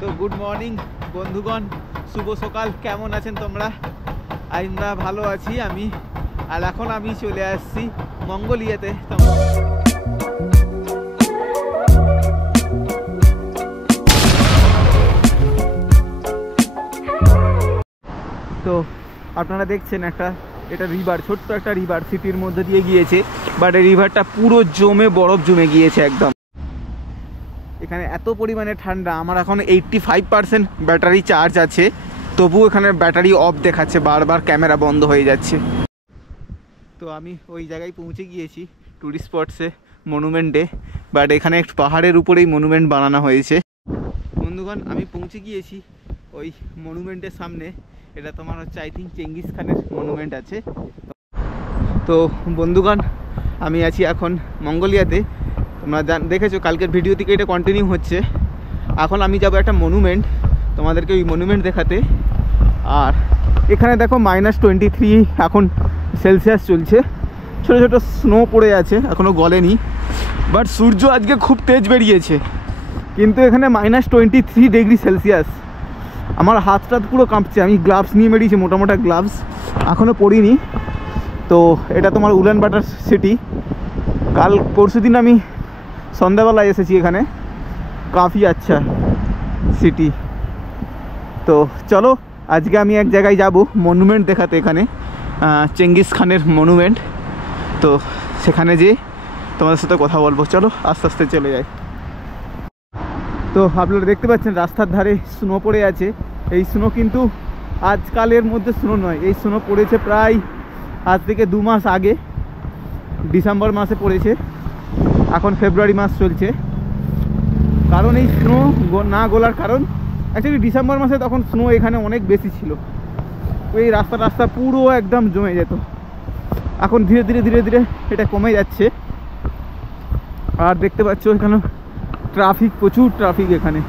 তো good morning বন্ধুগণ, শুভ সকাল। কেমন আছেন তোমরা? আমরা ভালো আছি আমি। আর এখন আমি চলে আসছি মঙ্গোলিয়াতে। তো আপনারা দেখছেন এটা রিভার, ছোট্ট একটা রিভার সিটির মধ্যে দিয়ে গিয়েছে, বাট এই রিভারটা পুরো জমে বরফ জমে গিয়েছে একদম। এখানে এত পরিমাণে ঠান্ডা, আমার এখন 85% ব্যাটারি চার্জ আছে, তবুও এখানে ব্যাটারি অফ দেখাচ্ছে, বারবার ক্যামেরা বন্ধ হয়ে যাচ্ছে। তো আমি ওই জায়গায় পৌঁছে গিয়েছি, ট্যুরিস্ট স্পটসে, মনুমেন্টে। বাট এখানে একটু পাহাড়ের উপরেই মনুমেন্ট বানানো হয়েছে। বন্ধুগণ, আমি পৌঁছে গিয়েছি ওই মনুমেন্টের সামনে। এটা তোমার হচ্ছে আই থিঙ্ক চেঙ্গিস খানের মনুমেন্ট আছে। তো বন্ধুগণ, আমি আছি এখন মঙ্গোলিয়াতে। তোমরা দেখেছো কালকের ভিডিও থেকে এটা কন্টিনিউ হচ্ছে। এখন আমি যাব একটা মনুমেন্ট, তোমাদেরকে ওই মনুমেন্ট দেখাতে। আর এখানে দেখো -23 এখন সেলসিয়াস চলছে, ছোটো ছোটো স্নো পড়ে আছে, এখনও গলেনি। বাট সূর্য আজকে খুব তেজ বেরিয়েছে, কিন্তু এখানে -23 ডিগ্রি সেলসিয়াস। আমার হাতটা পুরো কাঁপছে। আমি গ্লাভস নিয়ে বেরিয়েছি, মোটা মোটা গ্লাভস, এখনও পরিনি। তো এটা তোমার উলানবাটার সিটি। পরশু দিন আমি সন্ধ্যাবেলায় এসেছি এখানে। কাফি আচ্ছা সিটি। তো চলো, আজকে আমি এক জায়গায় যাব মনুমেন্ট দেখাতে, এখানে চেঙ্গিস খানের মনুমেন্ট। তো সেখানে যেয়ে তোমাদের সাথে কথা বলবো। চলো আস্তে আস্তে চলে যাই। তো আপনারা দেখতে পাচ্ছেন রাস্তার ধারে স্নো পড়ে আছে। এই স্নো কিন্তু আজকালের মধ্যে স্নো নয়, এই স্নো পড়েছে প্রায় আজ থেকে 2 মাস আগে, ডিসেম্বর মাসে পড়েছে। এখন ফেব্রুয়ারি মাস চলছে। কারণ এই স্নো না গলার কারণ, অ্যাকচুয়ালি ডিসেম্বর মাসে তখন স্নো এখানে অনেক বেশি ছিল। ওই রাস্তা পুরো একদম জমে যেত। এখন ধীরে ধীরে ধীরে ধীরে এটা কমে যাচ্ছে। আর দেখতে পাচ্ছ এখানে ট্রাফিক, প্রচুর ট্রাফিক। এখানে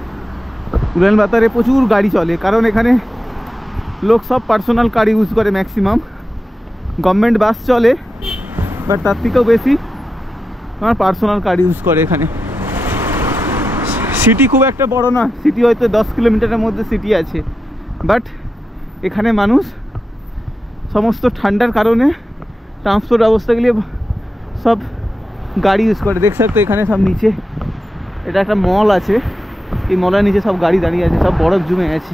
উলানবাটারে প্রচুর গাড়ি চলে, কারণ এখানে লোক সব পার্সোনাল কার ইউজ করে ম্যাক্সিমাম। গভর্নমেন্ট বাস চলে, বাট তার থেকেও বেশি আমার পার্সোনাল কার ইউজ করে এখানে। সিটি খুব একটা বড় না, সিটি হয়তো 10 কিলোমিটারের মধ্যে সিটি আছে। বাট এখানে মানুষ সমস্ত ঠান্ডার কারণে ট্রান্সপোর্ট ব্যবস্থাগুলি সব গাড়ি ইউজ করে। দেখছ তো এখানে সব নিচে এটা একটা মল আছে, এই মলের নিচে সব গাড়ি দাঁড়িয়ে আছে, সব বরফ জমে আছে।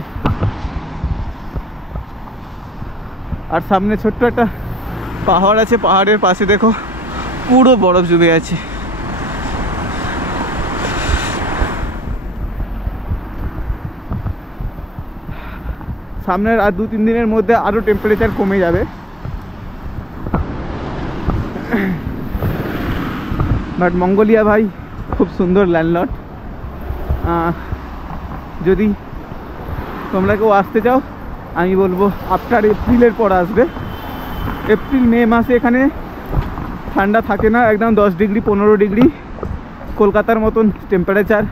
আর সামনে ছোট্ট একটা পাহাড় আছে, পাহাড়ের পাশে দেখো পুরো বরফ জমে আছে। সামনের আর 2-3 দিনের মধ্যে আরও টেম্পারেচার কমে যাবে। বাট মঙ্গোলিয়া ভাই খুব সুন্দর ল্যান্ডলট। যদি তোমরা কেউ আসতে চাও, আমি বলবো আফটার এপ্রিলের পর আসবে। এপ্রিল মে মাসে এখানে ঠান্ডা থাকে না, একদম 10 ডিগ্রি 15 ডিগ্রি কলকাতার মতন টেম্পারেচার,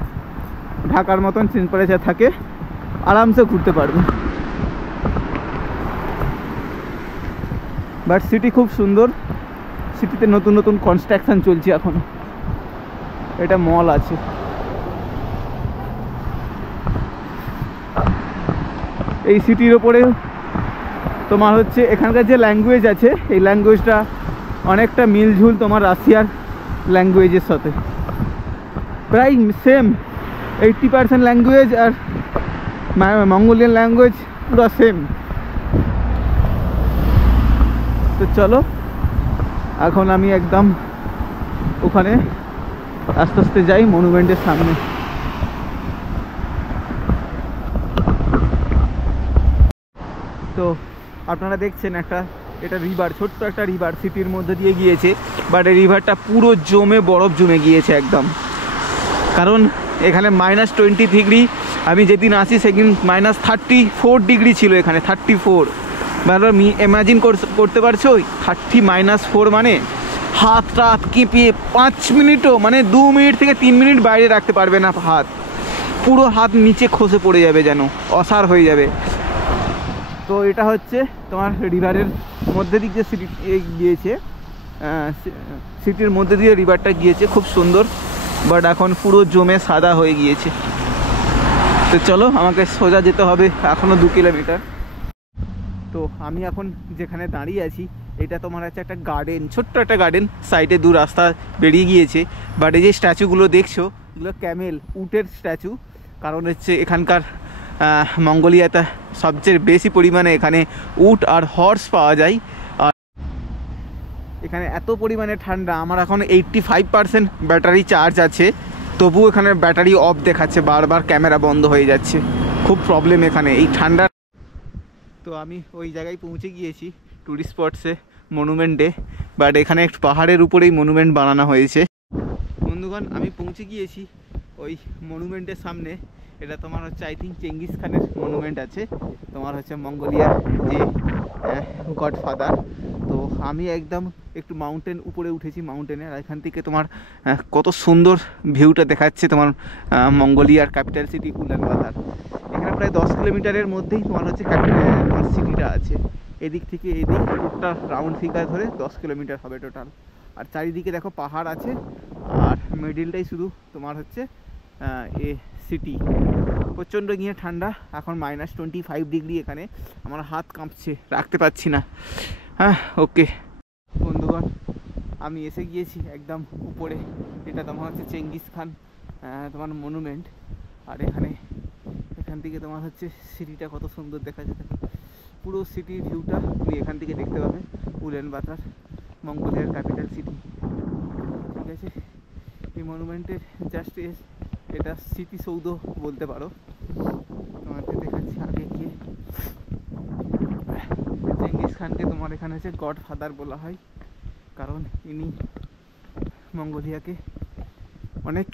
ঢাকার মতন টেম্পারেচার থাকে, আরামসে ঘুরতে পারবে। বাট সিটি খুব সুন্দর, সিটিতে নতুন নতুন কনস্ট্রাকশন চলছে এখন। এটা মল আছে। এই সিটির ওপরে তোমার হচ্ছে এখানকার যে ল্যাঙ্গুয়েজ আছে, এই ল্যাঙ্গুয়েজটা অনেকটা মিলঝুল তোমার রাশিয়ার ল্যাঙ্গুয়েজের সাথে, প্রায় সেম। 80% ল্যাঙ্গুয়েজ আর মঙ্গোলিয়ান ল্যাঙ্গুয়েজ পুরো সেম। তো চলো, এখন আমি একদম ওখানে আস্তে আস্তে যাই মনুমেন্টের সামনে। তো আপনারা দেখছেন এটা রিভার, ছোট্ট একটা রিভার সিটির মধ্যে দিয়ে গিয়েছে, বাট এই রিভারটা পুরো জমে বরফ জমে গিয়েছে একদম। কারণ এখানে -20 ডিগ্রি, আমি যেদিন আসি সেদিন -34 ডিগ্রি ছিল এখানে, 34। ভালো ইমাজিন করতে পারছো, 30-4 মানে হাত কেঁপিয়ে 5 মিনিটও, মানে 2 মিনিট থেকে 3 মিনিট বাইরে রাখতে পারবে না হাত, পুরো হাত নিচে খসে পড়ে যাবে, যেন অসাড় হয়ে যাবে। তো এটা হচ্ছে তোমার রিভারের মধ্যে দিক দিয়ে সিটি গিয়েছে, সিটির মধ্যে দিয়ে রিভারটা গিয়েছে, খুব সুন্দর। বাট এখন পুরো জমে সাদা হয়ে গিয়েছে। তো চলো আমাকে সোজা যেতে হবে এখনও 2 কিলোমিটার। তো আমি এখন যেখানে দাঁড়িয়ে আছি এটা তোমার হচ্ছে একটা গার্ডেন, ছোট্ট একটা গার্ডেন, সাইডে 2 রাস্তা বেরিয়ে গিয়েছে। বাট এই যে স্ট্যাচুগুলো দেখছো এগুলো ক্যামেল উটের স্ট্যাচু, কারণ হচ্ছে এখানকার মঙ্গোলিয়াতে সবচেয়ে বেশি পরিমাণে এখানে উট আর হর্স পাওয়া যায়। আর এখানে এত পরিমাণে ঠান্ডা, আমার এখন 85% ব্যাটারি চার্জ আছে, তবুও এখানে ব্যাটারি অফ দেখাচ্ছে, বারবার ক্যামেরা বন্ধ হয়ে যাচ্ছে, খুব প্রবলেম এখানে এই ঠান্ডার। তো আমি ওই জায়গায় পৌঁছে গিয়েছি ট্যুরিস্ট স্পটসে, মনুমেন্টে। বাট এখানে একটু পাহাড়ের উপরেই মনুমেন্ট বানানো হয়েছে। বন্ধুগণ আমি পৌঁছে গিয়েছি ওই মনুমেন্টের সামনে। এটা তোমার হচ্ছে আই থিঙ্ক চেঙ্গিস খানের মনুমেন্ট আছে, তোমার হচ্ছে মঙ্গোলিয়ার যে গডফাদার। তো আমি একদম একটু মাউন্টেন উপরে উঠেছি, মাউন্টেনে। আর এখান থেকে তোমার কত সুন্দর ভিউটা দেখাচ্ছে তোমার মঙ্গোলিয়ার ক্যাপিটাল সিটি উলানবাতার। এখানে প্রায় 10 কিলোমিটারের মধ্যেই তোমার হচ্ছে তোমার সিটিটা আছে। এদিক থেকে এদিক টোটাল রাউন্ড ফিগার ধরে 10 কিলোমিটার হবে টোটাল। আর চারিদিকে দেখো পাহাড় আছে, আর মিডিলটাই শুধু তোমার হচ্ছে এ সিটি। প্রচণ্ড গিয়ে ঠান্ডা, এখন -25 ডিগ্রি এখানে, আমার হাত কাঁপছে, রাখতে পারছি না। হ্যাঁ ওকে বন্ধুগণ, আমি এসে গিয়েছি একদম উপরে। এটা তোমার হচ্ছে চেঙ্গিস খান তোমার মনুমেন্ট। আর এখান থেকে তোমার হচ্ছে সিটিটা কত সুন্দর দেখা যাচ্ছে, পুরো সিটির ভিউটা তুমি এখান থেকে দেখতে পাবে। উলানবাতার মঙ্গোলিয়ার ক্যাপিটাল সিটি, ঠিক আছে। এই মনুমেন্টের জাস্ট এটা স্মৃতিসৌধ বলতে পারো। তোমাকে দেখাচ্ছি আগে গিয়ে। চেঙ্গিস খানকে তোমার এখানে হচ্ছে গডফাদার বলা হয়, কারণ ইনি মঙ্গোলিয়াকে অনেক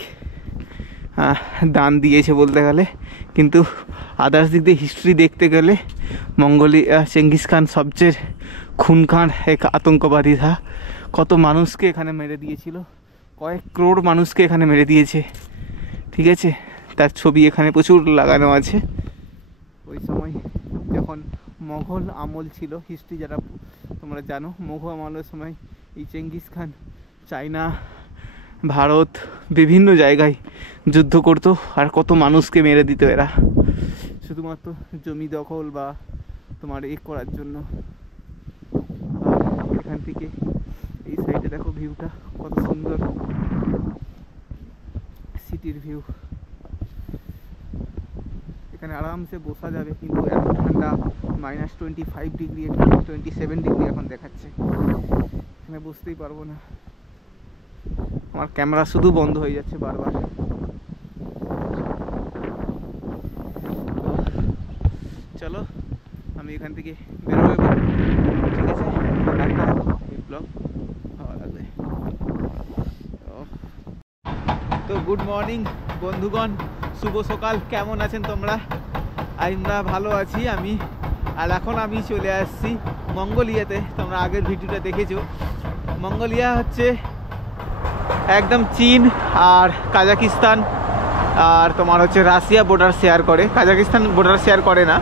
দান দিয়েছে বলতে গেলে। কিন্তু আদার্স দিক দিয়ে হিস্ট্রি দেখতে গেলে চেঙ্গিস খান সবচেয়ে খুনখার এক আতঙ্কবাদী থা। কত মানুষকে এখানে মেরে দিয়েছিল, কয়েক ক্রোড় মানুষকে এখানে মেরে দিয়েছে, ঠিক আছে। তার ছবি এখানে প্রচুর লাগানো আছে। ওই সময় যখন মোগল আমল ছিল, হিস্ট্রি যারা তোমরা জানো, মোগল আমলের সময় এই চেঙ্গিস খান চায়না, ভারত বিভিন্ন জায়গায় যুদ্ধ করতো, আর কত মানুষকে মেরে দিত এরা, শুধুমাত্র জমি দখল বা তোমার করার জন্য। আর এখান থেকে এই সাইডে দেখো ভিউটা কত সুন্দর, সিটির ভিউ। এখানে আরামসে বসা যাবে, কিন্তু এত ঠান্ডা, -25 ডিগ্রি, 27 ডিগ্রি এখন দেখাচ্ছে, এখানে বসতেই পারবো না। আমার ক্যামেরা শুধু বন্ধ হয়ে যাচ্ছে বারবার। চলো আমি এখান থেকে বেরোবো, ঠিক আছে। এই ব্লগ ভালো লাগবে। তো গুড মর্নিং বন্ধুগণ, শুভ সকাল, কেমন আছেন তোমরা? আমরা ভালো আছি আমি। আর এখন আমি চলে আসছি মঙ্গোলিয়াতে। তোমরা আগের ভিডিওটা দেখেছো। মঙ্গোলিয়া হচ্ছে একদম চীন আর কাজাকিস্তান আর তোমার হচ্ছে রাশিয়া বর্ডার শেয়ার করে। কাজাকিস্তান বর্ডার শেয়ার করে না,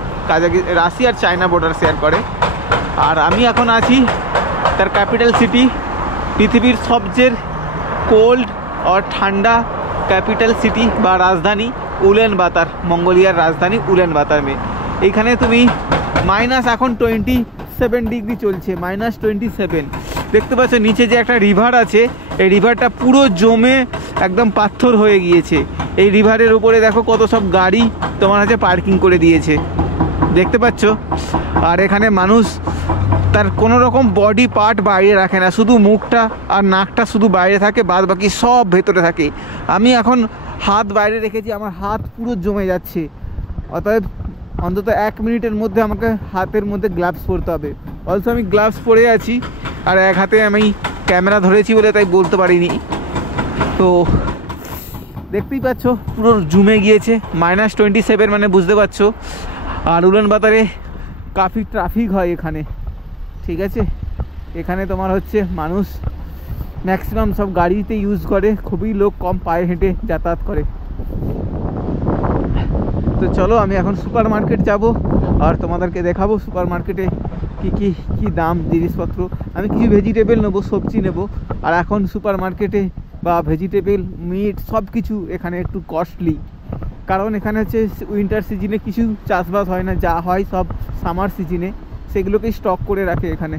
রাশিয়া আর চায়না বর্ডার শেয়ার করে। আর আমি এখন আছি তার ক্যাপিটাল সিটি, পৃথিবীর সবচেয়ে কোল্ড আর ঠান্ডা ক্যাপিটাল সিটি বা রাজধানী উলানবাতার, মঙ্গোলিয়ার রাজধানী উলানবাতার মে। এইখানে তুমি এখন 27 ডিগ্রি চলছে, -27। দেখতে পাচ্ছ নিচে যে একটা রিভার আছে, এই রিভারটা পুরো জমে একদম পাথর হয়ে গিয়েছে। এই রিভারের উপরে দেখো কত সব গাড়ি তোমার কাছে পার্কিং করে দিয়েছে, দেখতে পাচ্ছ। আর এখানে মানুষ তার কোনো রকম বডি পার্ট বাইরে রাখে না, শুধু মুখটা আর নাকটা শুধু বাইরে থাকে, বাদ বাকি সব ভেতরে থাকে। আমি এখন হাত বাইরে রেখেছি, আমার হাত পুরো জমে যাচ্ছে। অতএব অন্তত 1 মিনিটের মধ্যে আমাকে হাতের মধ্যে গ্লাভস পরতে হবে। অলসো আমি গ্লাভস পরে আছি, আর এক হাতে আমি ক্যামেরা ধরেছি বলে তাই বলতে পারিনি। তো দেখতেই পাচ্ছ পুরো জমে গিয়েছে, -27 মানে বুঝতে পারছো। আর উলানবাতারে কাফি ট্রাফিক হয় এখানে, ঠিক আছে। এখানে তোমার হচ্ছে মানুষ ম্যাক্সিমাম সব গাড়িতে ইউজ করে, খুবই লোক কম পায়ে হেঁটে যাতায়াত করে। তো চলো আমি এখন সুপার মার্কেট যাব আর তোমাদেরকে দেখাবো সুপার মার্কেটে কি দাম জিনিসপত্র। আমি কিছু ভেজিটেবল নেবো, সবজি নেবো। আর এখন সুপার মার্কেটে বা ভেজিটেবল, মিট সব কিছু এখানে একটু কস্টলি, কারণ এখানে হচ্ছে উইন্টার সিজনে কিছু চাষবাস হয় না, যা হয় সব সামার সিজনে, সেগুলোকেই স্টক করে রাখে এখানে।